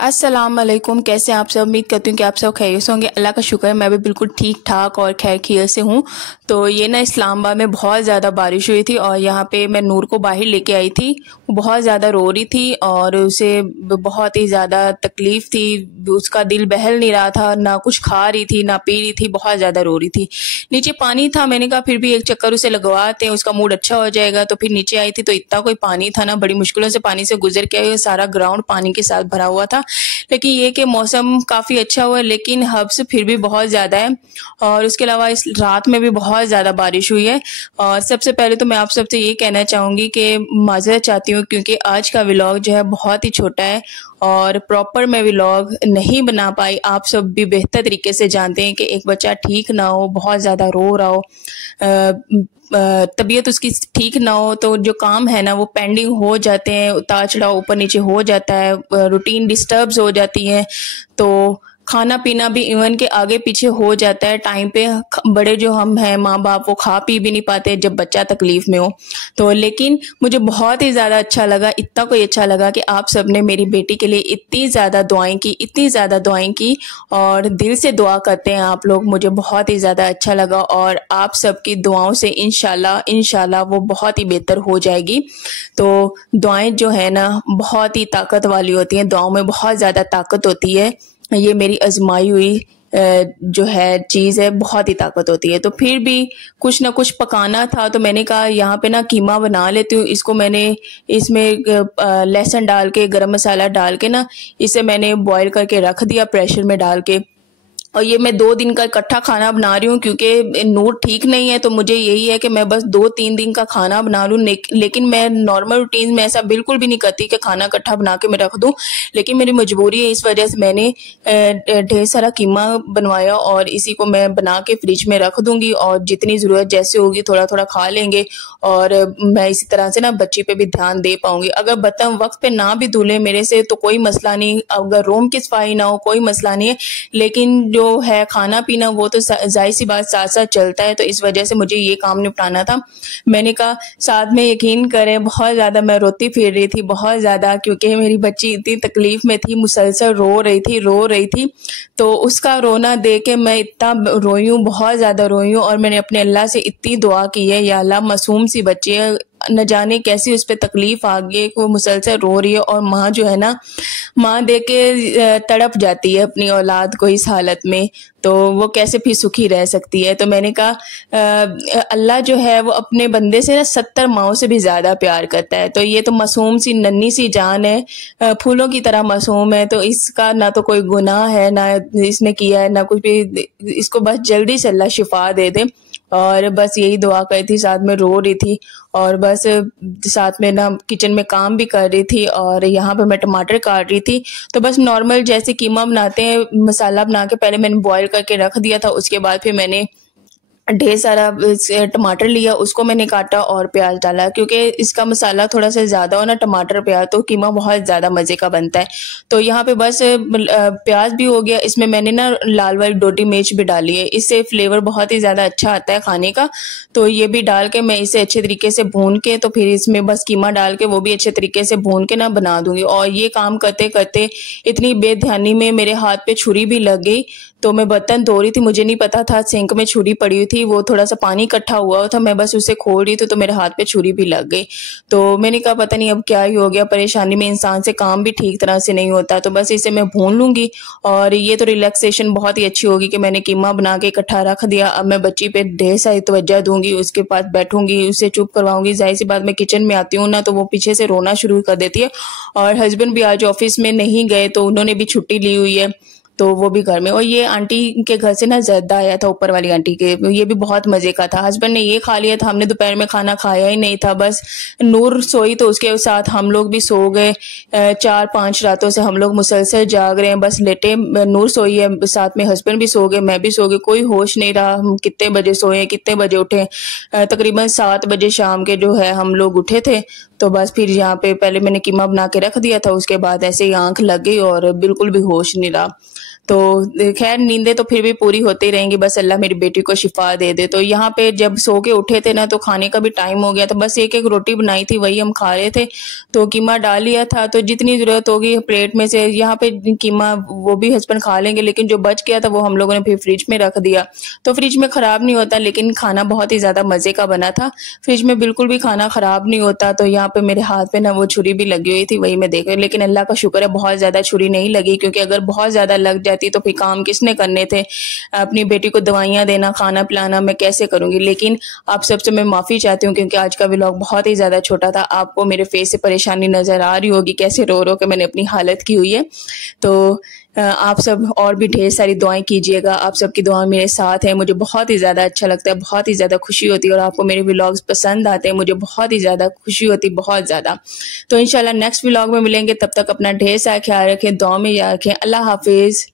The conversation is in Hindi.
अस्सलाम वालेकुम। कैसे हैं आप सब? उम्मीद करती हूँ कि आप सब खैरियत से होंगे। अल्लाह का शुक्र है मैं भी बिल्कुल ठीक ठाक और खैर खैरियत से हूँ। तो ये ना इस्लामाबाद में बहुत ज़्यादा बारिश हुई थी और यहाँ पे मैं नूर को बाहर लेके आई थी। वो बहुत ज़्यादा रो रही थी और उसे बहुत ही ज़्यादा तकलीफ़ थी। उसका दिल बहल नहीं रहा था, ना कुछ खा रही थी ना पी रही थी, बहुत ज़्यादा रो रही थी। नीचे पानी था, मैंने कहा फिर भी एक चक्कर उसे लगवाते हैं, उसका मूड अच्छा हो जाएगा। तो फिर नीचे आई थी तो इतना कोई पानी था ना, बड़ी मुश्किलों से पानी से गुजर के आई। सारा ग्राउंड पानी के साथ भरा हुआ था। लेकिन ये कि मौसम काफ़ी अच्छा हुआ, लेकिन हब्स फिर भी बहुत ज़्यादा है। और उसके अलावा इस रात में भी बहुत ज़्यादा बारिश हुई है। और सबसे पहले तो मैं आप सबसे ये कहना चाहूँगी कि माज़रत चाहती हूँ, क्योंकि आज का व्लॉग जो है बहुत ही छोटा है और प्रॉपर मैं व्लॉग नहीं बना पाई। आप सब भी बेहतर तरीके से जानते हैं कि एक बच्चा ठीक ना हो, बहुत ज़्यादा रो रहा हो, तबीयत उसकी ठीक ना हो, तो जो काम है ना वो पेंडिंग हो जाते हैं, उतार चढ़ाव ऊपर नीचे हो जाता है, रूटीन डिस्टर्ब्स हो जाती है। तो खाना पीना भी इवन के आगे पीछे हो जाता है टाइम पे। बड़े जो हम हैं माँ बाप, वो खा पी भी नहीं पाते जब बच्चा तकलीफ में हो। तो लेकिन मुझे बहुत ही ज़्यादा अच्छा लगा, इतना कोई अच्छा लगा कि आप सब ने मेरी बेटी के लिए इतनी ज़्यादा दुआएं की, इतनी ज़्यादा दुआएं की और दिल से दुआ करते हैं आप लोग। मुझे बहुत ही ज़्यादा अच्छा लगा और आप सबकी दुआओं से इंशाल्लाह इंशाल्लाह वो बहुत ही बेहतर हो जाएगी। तो दुआएं जो है ना बहुत ही ताकत वाली होती हैं, दुआओं में बहुत ज़्यादा ताकत होती है। ये मेरी आजमाई हुई जो है चीज़ है, बहुत ही ताकत होती है। तो फिर भी कुछ ना कुछ पकाना था, तो मैंने कहा यहाँ पे ना कीमा बना लेती हूँ। इसको मैंने इसमें लहसुन डाल के, गरम मसाला डाल के ना इसे मैंने बॉईल करके रख दिया प्रेशर में डाल के। और ये मैं 2 दिन का इकट्ठा खाना बना रही हूँ, क्योंकि नूर ठीक नहीं है। तो मुझे यही है कि मैं बस 2-3 दिन का खाना बना लूँ। लेकिन मैं नॉर्मल रूटीन में ऐसा बिल्कुल भी नहीं करती कि खाना इकट्ठा बना के मैं रख दूँ। लेकिन मेरी मजबूरी है, इस वजह से मैंने ढेर सारा कीमा बनवाया और इसी को मैं बना के फ्रिज में रख दूंगी और जितनी ज़रूरत जैसे होगी थोड़ा थोड़ा खा लेंगे। और मैं इसी तरह से ना बच्ची पे भी ध्यान दे पाऊंगी। अगर बर्तन वक्त पे ना भी धुले मेरे से तो कोई मसला नहीं, अगर रूम की सफाई ना हो कोई मसला नहीं है, लेकिन जो है खाना पीना वो तो जाहिर सी बात साथ साथ चलता है। तो इस वजह से मुझे ये काम निपटाना था। मैंने कहा साथ में यकीन करें बहुत ज़्यादा मैं रोती फिर रही थी, बहुत ज़्यादा, क्योंकि मेरी बच्ची इतनी तकलीफ में थी, मुसलसल रो रही थी। तो उसका रोना देख के मैं इतना रोई हूँ, बहुत ज़्यादा रोई हूँ। और मैंने अपने अल्लाह से इतनी दुआ की है, या अल्लाह मासूम सी बच्ची है, न जाने कैसी उस पर तकलीफ आ गई, वो मुसलसल रो रही है। और माँ जो है ना, माँ देख के तड़प जाती है अपनी औलाद को इस हालत में, तो वो कैसे फिर सुखी रह सकती है। तो मैंने कहा अल्लाह जो है वो अपने बंदे से ना 70 माओं से भी ज़्यादा प्यार करता है। तो ये तो मासूम सी नन्ही सी जान है, फूलों की तरह मासूम है। तो इसका ना तो कोई गुनाह है, ना इसने किया है, ना कुछ भी। इसको बस जल्दी से अल्लाह शिफा दे दे। और बस यही दुआ कर थी, साथ में रो रही थी और बस साथ में ना किचन में काम भी कर रही थी। और यहाँ पे मैं टमाटर काट रही थी। तो बस नॉर्मल जैसे कीमा बनाते हैं, मसाला बना के पहले मैंने बॉईल करके रख दिया था। उसके बाद फिर मैंने ढेर सारा टमाटर लिया, उसको मैंने काटा और प्याज डाला, क्योंकि इसका मसाला थोड़ा सा ज़्यादा हो ना, टमाटर प्याज, तो कीमा बहुत ज़्यादा मज़े का बनता है। तो यहाँ पे बस प्याज भी हो गया। इसमें मैंने ना लाल वाली डोडी मिर्च भी डाली है, इससे फ्लेवर बहुत ही ज़्यादा अच्छा आता है खाने का। तो ये भी डाल के मैं इसे अच्छे तरीके से भून के, तो फिर इसमें बस कीमा डाल के वो भी अच्छे तरीके से भून के ना बना दूंगी। और ये काम करते करते इतनी बेध्यानी में मेरे हाथ पे छुरी भी लग गई। तो मैं बर्तन धो रही थी, मुझे नहीं पता था सिंक में छुरी पड़ी हुई थी, वो थोड़ा सा पानी इकट्ठा हुआ था, मैं बस उसे खोल रही थी तो मेरे हाथ पे छुरी भी लग गई। तो मैंने कहा पता नहीं अब क्या ही हो गया, परेशानी में इंसान से काम भी ठीक तरह से नहीं होता। तो बस इसे मैं भून लूंगी और ये तो रिलैक्सेशन बहुत ही अच्छी होगी कि मैंने कीमा बना के इकट्ठा रख दिया। अब मैं बच्ची पे ढेर सारी तवज्जो दूंगी, उसके पास बैठूंगी, उसे चुप करवाऊंगी। जाहिर सी बात मैं किचन में आती हूँ ना, तो वो पीछे से रोना शुरू कर देती है। और हस्बैंड भी आज ऑफिस में नहीं गए, तो उन्होंने भी छुट्टी ली हुई है, तो वो भी घर में। और ये आंटी के घर से ना जर्दा आया था, ऊपर वाली आंटी के, ये भी बहुत मजे का था। हस्बैंड ने ये खा लिया था, हमने दोपहर में खाना खाया ही नहीं था। बस नूर सोई तो उसके साथ हम लोग भी सो गए। 4-5 रातों से हम लोग मुसलसल जाग रहे हैं, बस लेटे। नूर सोई है, साथ में हस्बैंड भी सो गए, मैं भी सो गई, कोई होश नहीं रहा हम कितने बजे सोए कितने बजे उठे। तकरीबन 7 बजे शाम के जो है हम लोग उठे थे। तो बस फिर यहाँ पे पहले मैंने कीमा बना के रख दिया था, उसके बाद ऐसे ही आंख लग गई और बिल्कुल भी होश नहीं रहा। तो खैर नींदें तो फिर भी पूरी होती रहेंगी, बस अल्लाह मेरी बेटी को शिफा दे दे। तो यहाँ पे जब सो के उठे थे ना तो खाने का भी टाइम हो गया, तो बस एक एक रोटी बनाई थी वही हम खा रहे थे। तो कीमा डाल लिया था, तो जितनी ज़रूरत होगी प्लेट में से यहाँ पे कीमा वो भी हस्बैंड खा लेंगे, लेकिन जो बच गया था वो हम लोगों ने फिर फ्रिज में रख दिया। तो फ्रिज में ख़राब नहीं होता, लेकिन खाना बहुत ही ज़्यादा मज़े का बना था। फ्रिज में बिल्कुल भी खाना ख़राब नहीं होता। तो यहाँ पे मेरे हाथ पे ना वो छुरी भी लगी हुई थी, वही मैं देख रही हूँ, लेकिन अल्लाह का शुक्र है बहुत ज़्यादा छुरी नहीं लगी, क्योंकि अगर बहुत ज़्यादा लग जाती तो फिर काम किसने करने थे। अपनी बेटी को दवाइयाँ देना, खाना पिलाना मैं कैसे करूँगी। लेकिन आप सबसे मैं माफ़ी चाहती हूँ, क्योंकि आज का व्लॉग बहुत ही ज़्यादा छोटा था। आपको मेरे फेस से परेशानी नज़र आ रही होगी, कैसे रो रो के मैंने अपनी हालत की हुई है। तो आप सब और भी ढेर सारी दुआएं कीजिएगा, आप सबकी दुआ मेरे साथ है। मुझे बहुत ही ज़्यादा अच्छा लगता है, बहुत ही ज़्यादा खुशी होती है, और आपको मेरे व्लॉग्स पसंद आते हैं, मुझे बहुत ही ज़्यादा खुशी होती है, बहुत ज़्यादा। तो इंशाल्लाह नेक्स्ट व्लॉग में मिलेंगे, तब तक अपना ढेर सारा ख्याल रखें, दुआ में याद रखें। अल्लाह हाफिज़।